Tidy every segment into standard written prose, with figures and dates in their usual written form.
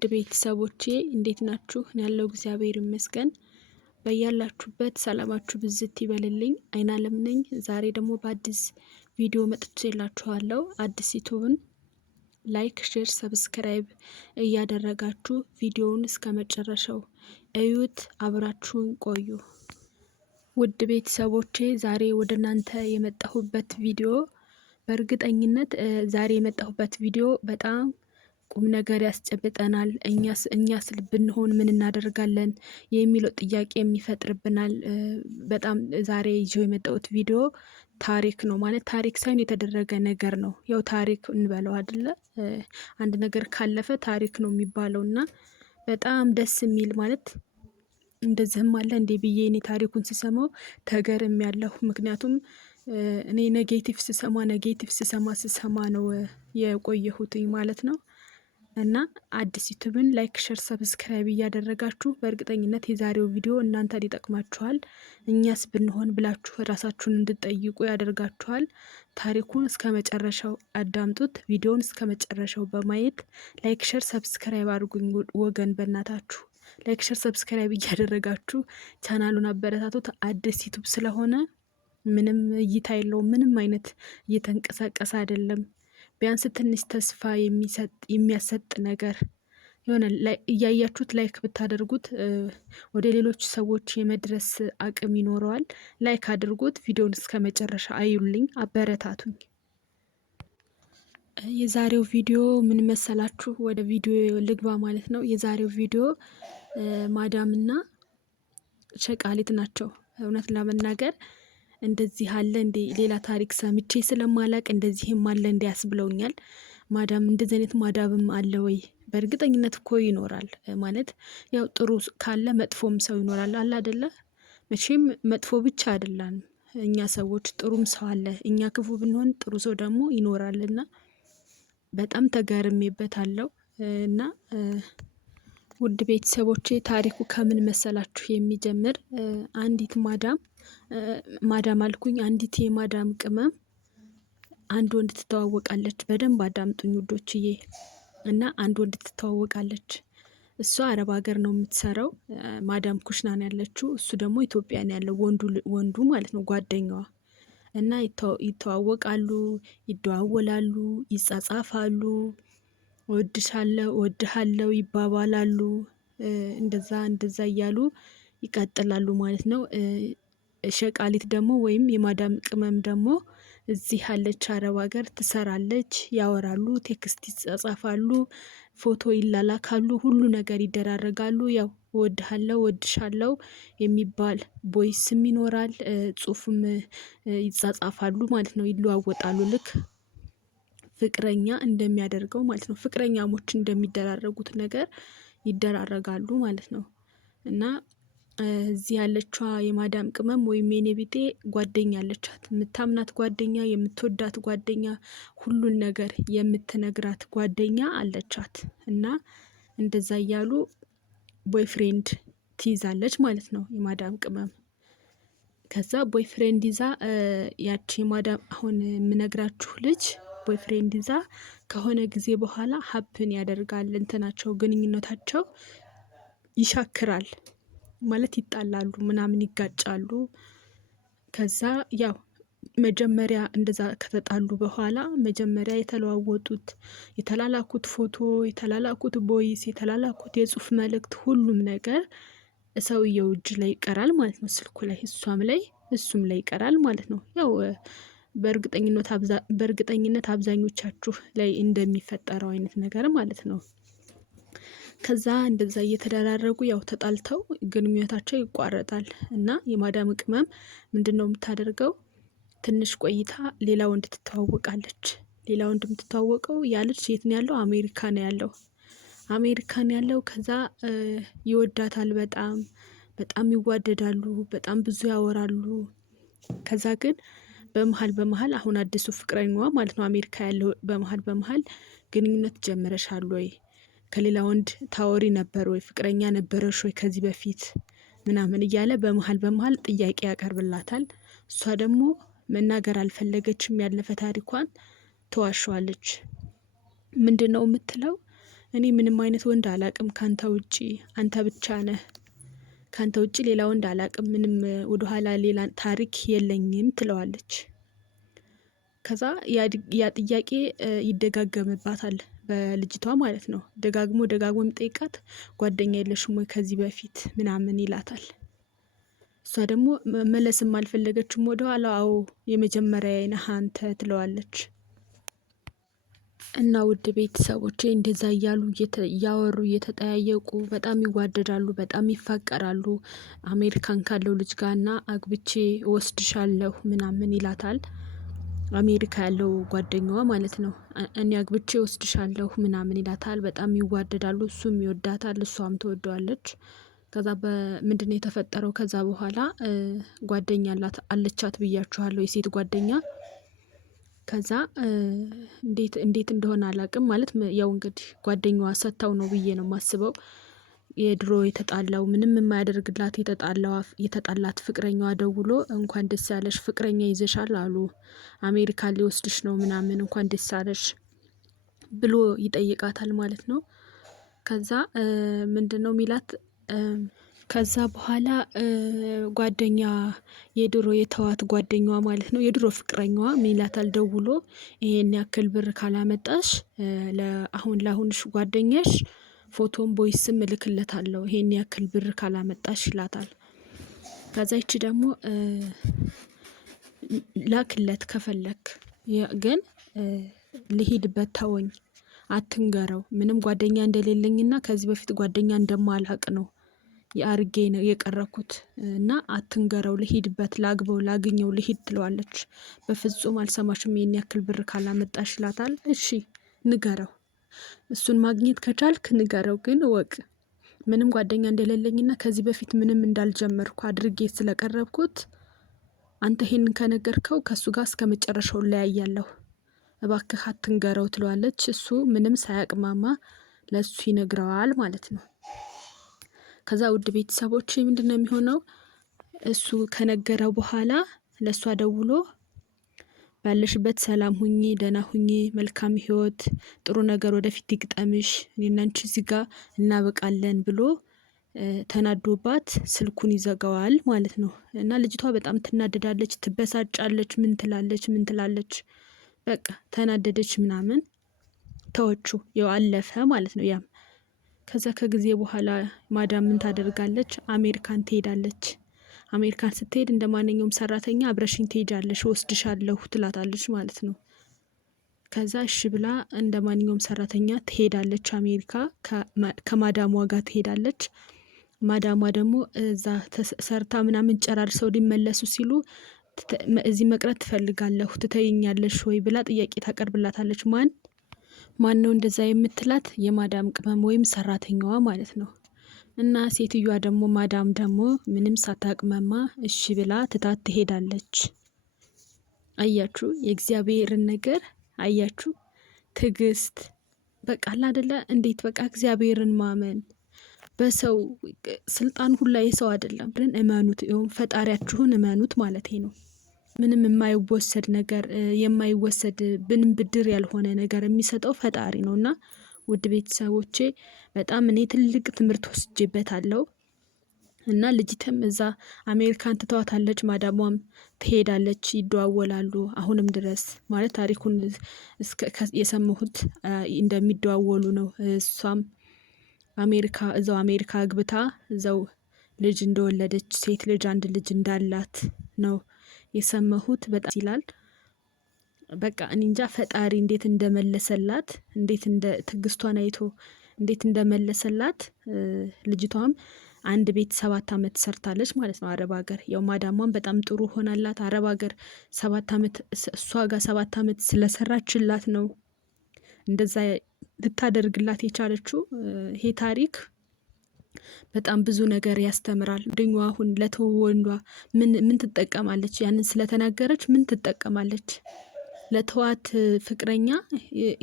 ውድ ቤተሰቦቼ እንዴት ናችሁ? ያለው እግዚአብሔር ይመስገን። በያላችሁበት ሰላማችሁ ብዝት ይበልልኝ። አይናለም ነኝ። ዛሬ ደግሞ በአዲስ ቪዲዮ መጥቼላችኋለሁ። አዲስ ዩቲዩብን ላይክ፣ ሼር፣ ሰብስክራይብ እያደረጋችሁ ቪዲዮውን እስከ መጨረሻው እዩት። አብራችሁን ቆዩ። ውድ ቤተሰቦቼ ዛሬ ወደ እናንተ የመጣሁበት ቪዲዮ በእርግጠኝነት ዛሬ የመጣሁበት ቪዲዮ በጣም ቁም ነገር ያስጨብጠናል። እኛስ ብንሆን ምን እናደርጋለን የሚለው ጥያቄ የሚፈጥርብናል። በጣም ዛሬ ይዤው የመጣሁት ቪዲዮ ታሪክ ነው። ማለት ታሪክ ሳይሆን የተደረገ ነገር ነው። ያው ታሪክ እንበለው አይደለ? አንድ ነገር ካለፈ ታሪክ ነው የሚባለው እና በጣም ደስ የሚል ማለት እንደዚህም አለ እንዴ ብዬ እኔ ታሪኩን ስሰማው ተገርም ያለሁ። ምክንያቱም እኔ ኔጌቲቭ ስሰማ ነው የቆየሁትኝ ማለት ነው። እና አዲስ ዩቲዩብን ላይክ፣ ሼር፣ ሰብስክራይብ እያደረጋችሁ በእርግጠኝነት የዛሬው ቪዲዮ እናንተን ይጠቅማችኋል። እኛስ ብንሆን ብላችሁ ራሳችሁን እንድትጠይቁ ያደርጋችኋል። ታሪኩን እስከ መጨረሻው አዳምጡት። ቪዲዮውን እስከ መጨረሻው በማየት ላይክ፣ ሼር፣ ሰብስክራይብ አድርጉኝ ወገን። በእናታችሁ ላይክ፣ ሼር፣ ሰብስክራይብ እያደረጋችሁ ቻናሉን አበረታቱት። አዲስ ዩቲዩብ ስለሆነ ምንም እይታ የለውም። ምንም አይነት እየተንቀሳቀሰ አይደለም። ቢያንስ ትንሽ ተስፋ የሚያሰጥ ነገር የሆነ እያያችሁት ላይክ ብታደርጉት ወደ ሌሎች ሰዎች የመድረስ አቅም ይኖረዋል። ላይክ አድርጉት። ቪዲዮውን እስከ መጨረሻ አዩልኝ፣ አበረታቱኝ። የዛሬው ቪዲዮ ምን መሰላችሁ? ወደ ቪዲዮ ልግባ ማለት ነው። የዛሬው ቪዲዮ ማዳምና ሸቃሊት ናቸው። እውነት ለመናገር እንደዚህ አለ እንዴ? ሌላ ታሪክ ሰምቼ ስለማላቅ እንደዚህም አለ እንዴ ያስብለውኛል። ማዳም እንደዚህ አይነት ማዳምም አለ ወይ? በእርግጠኝነት እኮ ይኖራል። ማለት ያው ጥሩ ካለ መጥፎም ሰው ይኖራል አለ አይደለ? መቼም መጥፎ ብቻ አይደለም። እኛ ሰዎች ጥሩም ሰው አለ። እኛ ክፉ ብንሆን ጥሩ ሰው ደግሞ ይኖራልና በጣም ተገርሜበታለሁ። እና ውድ ቤተሰቦቼ ታሪኩ ከምን መሰላችሁ የሚጀምር? አንዲት ማዳም አልኩኝ፣ አንዲት የማዳም ቅመም አንድ ወንድ ትተዋወቃለች። በደንብ አዳምጡኝ ውዶችዬ። እና አንድ ወንድ ትተዋወቃለች። እሷ አረብ ሀገር ነው የምትሰራው። ማዳም ኩሽና ነው ያለችው። እሱ ደግሞ ኢትዮጵያ ነው ያለው፣ ወንዱ ማለት ነው፣ ጓደኛዋ። እና ይተዋወቃሉ፣ ይደዋወላሉ፣ ይጻጻፋሉ፣ እወድሃለሁ ይባባላሉ። እንደዛ እያሉ ይቀጥላሉ ማለት ነው። ሸቃሊት ደግሞ ወይም የማዳም ቅመም ደግሞ እዚህ ያለች አረብ ሀገር ትሰራለች። ያወራሉ፣ ቴክስት ይጻጻፋሉ፣ ፎቶ ይላላካሉ፣ ሁሉ ነገር ይደራረጋሉ። ያው እወድሃለሁ፣ እወድሻለሁ የሚባል ቦይስም ይኖራል፣ ጽሁፍም ይጻጻፋሉ ማለት ነው። ይለዋወጣሉ፣ ልክ ፍቅረኛ እንደሚያደርገው ማለት ነው። ፍቅረኛሞች እንደሚደራረጉት ነገር ይደራረጋሉ ማለት ነው። እና እዚህ ያለችዋ የማዳም ቅመም ወይም የኔ ቢጤ ጓደኛ አለቻት። የምታምናት ጓደኛ፣ የምትወዳት ጓደኛ፣ ሁሉን ነገር የምትነግራት ጓደኛ አለቻት። እና እንደዛ እያሉ ቦይፍሬንድ ትይዛለች ማለት ነው የማዳም ቅመም። ከዛ ቦይፍሬንድ ይዛ ያቺ ማዳም አሁን የምነግራችሁ ልጅ ቦይፍሬንድ ይዛ ከሆነ ጊዜ በኋላ ሀፕን ያደርጋል። እንትናቸው ግንኙነታቸው ይሻክራል ማለት ይጣላሉ፣ ምናምን ይጋጫሉ። ከዛ ያው መጀመሪያ እንደዛ ከተጣሉ በኋላ መጀመሪያ የተላላኩት ፎቶ፣ የተላላኩት ቦይስ፣ የተላላኩት የጽሁፍ መልእክት፣ ሁሉም ነገር ሰውየው እጅ ላይ ይቀራል ማለት ነው። ስልኩ ላይ፣ እሷም ላይ እሱም ላይ ይቀራል ማለት ነው። ያው በእርግጠኝነት አብዛኞቻችሁ ላይ እንደሚፈጠረው አይነት ነገር ማለት ነው። ከዛ እንደዛ እየተደራረጉ ያው ተጣልተው ግንኙነታቸው ይቋረጣል። እና የማዳም ቅመም ምንድነው የምታደርገው? ትንሽ ቆይታ ሌላ ወንድ ትተዋወቃለች። ሌላ ወንድ የምትተዋወቀው ያ ልጅ የት ነው ያለው? አሜሪካ ነው ያለው። ከዛ ይወዳታል። በጣም ይዋደዳሉ። በጣም ብዙ ያወራሉ። ከዛ ግን በመሀል አሁን አዲሱ ፍቅረኛዋ ማለት ነው አሜሪካ ያለው በመሀል ግንኙነት ጀምረሻል ወይ? ከሌላ ወንድ ታወሪ ነበር ወይ? ፍቅረኛ ነበረሽ ወይ ከዚህ በፊት ምናምን እያለ በመሀል ጥያቄ ያቀርብላታል። እሷ ደግሞ መናገር አልፈለገችም። ያለፈ ታሪኳን ተዋሸዋለች። ምንድነው የምትለው? እኔ ምንም አይነት ወንድ አላቅም ካንተ ውጪ፣ አንተ ብቻ ነህ። ካንተ ውጪ ሌላ ወንድ አላቅም፣ ምንም ወደኋላ ሌላ ታሪክ የለኝም ትለዋለች። ከዛ ያ ጥያቄ ይደጋገምባታል በልጅቷ ማለት ነው። ደጋግሞ የሚጠይቃት ጓደኛ የለሽም ወይ ከዚህ በፊት ምናምን ይላታል። እሷ ደግሞ መመለስም አልፈለገችም ወደኋላ። አዎ የመጀመሪያ ነህ አንተ ትለዋለች። እና ውድ ቤተሰቦቼ እንደዛ እያሉ እያወሩ እየተጠያየቁ በጣም ይዋደዳሉ፣ በጣም ይፋቀራሉ። አሜሪካን ካለው ልጅ ጋርና አግብቼ እወስድሻለሁ ምናምን ይላታል። አሜሪካ ያለው ጓደኛዋ ማለት ነው። እኔ አግብቼ እወስድሻለሁ ምናምን ይላታል። በጣም ይዋደዳሉ። እሱም ይወዳታል፣ እሷም ትወደዋለች። ከዛ በምንድነው የተፈጠረው? ከዛ በኋላ ጓደኛ አለቻት ብያችኋለሁ፣ የሴት ጓደኛ። ከዛ እንዴት እንደሆነ አላቅም። ማለት ያው እንግዲህ ጓደኛዋ ሰጥታው ነው ብዬ ነው የማስበው። የድሮ የተጣላው ምንም የማያደርግላት የተጣላት ፍቅረኛዋ ደውሎ እንኳን ደስ ያለሽ ፍቅረኛ ይዘሻል አሉ፣ አሜሪካ ሊወስድሽ ነው ምናምን እንኳን ደስ ያለሽ ብሎ ይጠይቃታል ማለት ነው። ከዛ ምንድነው ሚላት? ከዛ በኋላ ጓደኛ የድሮ የተዋት ጓደኛዋ ማለት ነው፣ የድሮ ፍቅረኛዋ ምን ይላታል ደውሎ፣ ይሄን ያክል ብር ካላመጣሽ ለአሁንሽ ጓደኛሽ ፎቶም ቦይስም እልክለታለሁ፣ ይሄን ያክል ብር ካላመጣሽ ይላታል። ከዛ ይቺ ደግሞ ላክለት ከፈለክ፣ ግን ልሂድበት ተወኝ፣ አትንገረው፣ ምንም ጓደኛ እንደሌለኝና ከዚህ በፊት ጓደኛ እንደማላቅ ነው የአርጌ ነው የቀረኩት እና አትንገረው፣ ልሂድበት፣ ላግበው፣ ላግኘው፣ ልሂድ ትለዋለች። በፍጹም አልሰማሽም፣ ይሄን ያክል ብር ካላመጣሽ ይላታል። እሺ ንገረው፣ እሱን ማግኘት ከቻልክ ንገረው፣ ግን ወቅ ምንም ጓደኛ እንደሌለኝና ከዚህ በፊት ምንም እንዳልጀመርኩ አድርጌ ስለቀረብኩት አንተ ይሄንን ከነገርከው ከሱ ጋር እስከ መጨረሻው ለያያለሁ፣ እባክህ አትንገረው ትለዋለች። እሱ ምንም ሳያቅማማ ለሱ ይነግረዋል ማለት ነው። ከዛ ውድ ቤተሰቦች ምንድነው የሚሆነው? እሱ ከነገረው በኋላ ለሷ ደውሎ ባለሽበት ሰላም ሁኚ፣ ደህና ሁኚ፣ መልካም ህይወት፣ ጥሩ ነገር ወደፊት ይግጠምሽ፣ እኔና አንቺ እዚህ ጋር እናበቃለን ብሎ ተናዶባት ስልኩን ይዘጋዋል ማለት ነው። እና ልጅቷ በጣም ትናደዳለች፣ ትበሳጫለች፣ ምን ትላለች፣ በቃ ተናደደች ምናምን ተወቹ። ያው አለፈ ማለት ነው ያም። ከዛ ከጊዜ በኋላ ማዳም ምን ታደርጋለች? አሜሪካን ትሄዳለች። አሜሪካን ስትሄድ እንደ ማንኛውም ሰራተኛ አብረሽኝ ትሄጃለሽ፣ ወስድሻለሁ ትላታለች ማለት ነው። ከዛ እሺ ብላ እንደ ማንኛውም ሰራተኛ ትሄዳለች አሜሪካ። ከማዳሟ ጋር ትሄዳለች። ማዳሟ ደግሞ እዛ ሰርታ ምናምን ጨራርሰው ሊመለሱ ሲሉ እዚህ መቅረት ትፈልጋለሁ፣ ትተይኛለሽ ወይ ብላ ጥያቄ ታቀርብላታለች። ማን ነው እንደዛ የምትላት? የማዳም ቅመም ወይም ሰራተኛዋ ማለት ነው። እና ሴትዮዋ ደግሞ ማዳም ደግሞ ምንም ሳታቅመማ እሺ ብላ ትታት ትሄዳለች። አያችሁ የእግዚአብሔርን ነገር አያችሁ፣ ትዕግስት በቃ አይደለ እንዴት በቃ እግዚአብሔርን ማመን። በሰው ስልጣን ሁላ የሰው አይደለም፣ ግን እመኑት፣ ፈጣሪያችሁን እመኑት ማለት ነው። ምንም የማይወሰድ ነገር የማይወሰድ ብንም ብድር ያልሆነ ነገር የሚሰጠው ፈጣሪ ነውና ውድ ቤተሰቦቼ በጣም እኔ ትልቅ ትምህርት ወስጄበታለሁ። እና ልጅትም እዛ አሜሪካን ትተዋታለች፣ ማዳሟም ትሄዳለች፣ ይደዋወላሉ አሁንም ድረስ ማለት ታሪኩን የሰማሁት እንደሚደዋወሉ ነው። እሷም እዛው አሜሪካ አግብታ እዛው ልጅ እንደወለደች ሴት ልጅ አንድ ልጅ እንዳላት ነው የሰማሁት። በጣም ይላል። በቃ እኔ እንጃ ፈጣሪ እንዴት እንደመለሰላት፣ እንዴት እንደ ትግስቷን አይቶ እንዴት እንደመለሰላት። ልጅቷም አንድ ቤት 7 አመት ሰርታለች ማለት ነው አረብ ሀገር። ያው ማዳሟም በጣም ጥሩ ሆናላት አረብ ሀገር 7 አመት እሷ ጋር 7 አመት ስለሰራችላት ነው እንደዛ ልታደርግላት የቻለችው። ይሄ ታሪክ በጣም ብዙ ነገር ያስተምራል። ጓደኛዋ አሁን ለተወንዷ ምን ትጠቀማለች? ያንን ስለተናገረች ምን ትጠቀማለች? ለተዋት ፍቅረኛ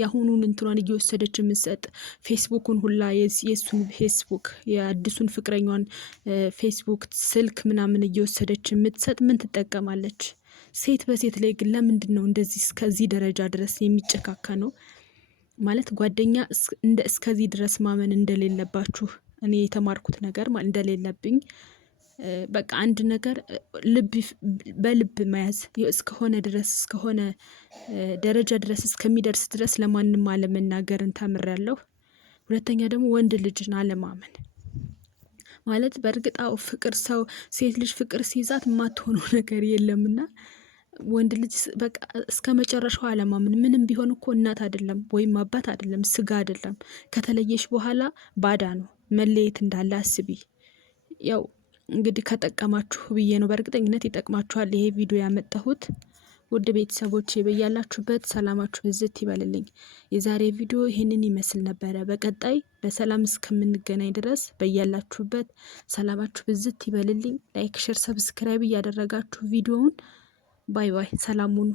ያሁኑን እንትኗን እየወሰደች የምትሰጥ ፌስቡክን ሁላ የሱን ፌስቡክ የአዲሱን ፍቅረኛዋን ፌስቡክ ስልክ ምናምን እየወሰደች የምትሰጥ ምን ትጠቀማለች? ሴት በሴት ላይ ግን ለምንድን ነው እንደዚህ እስከዚህ ደረጃ ድረስ የሚጨካከነው? ማለት ጓደኛ እስከዚህ ድረስ ማመን እንደሌለባችሁ እኔ የተማርኩት ነገር እንደሌለብኝ በቃ አንድ ነገር በልብ መያዝ እስከሆነ ድረስ እስከሆነ ደረጃ ድረስ እስከሚደርስ ድረስ ለማንም አለመናገርን ተምሬያለሁ። ሁለተኛ ደግሞ ወንድ ልጅን አለማመን ማለት በእርግጣው ፍቅር ሰው ሴት ልጅ ፍቅር ሲይዛት የማትሆነው ነገር የለምና ወንድ ልጅ በቃ እስከ መጨረሻው አለማመን ምንም ቢሆን እኮ እናት አይደለም ወይም አባት አይደለም ስጋ አይደለም ከተለየሽ በኋላ ባዳ ነው መለየት እንዳለ አስቢ። ያው እንግዲህ ከጠቀማችሁ ብዬ ነው በእርግጠኝነት ይጠቅማችኋል ይሄ ቪዲዮ ያመጣሁት። ውድ ቤተሰቦቼ በያላችሁበት ሰላማችሁ ብዝት ይበልልኝ። የዛሬ ቪዲዮ ይህንን ይመስል ነበረ። በቀጣይ በሰላም እስከምንገናኝ ድረስ በያላችሁበት ሰላማችሁ ብዝት ይበልልኝ። ላይክ፣ ሼር፣ ሰብስክራይብ እያደረጋችሁ ቪዲዮውን ባይ ባይ። ሰላም ሁኑ።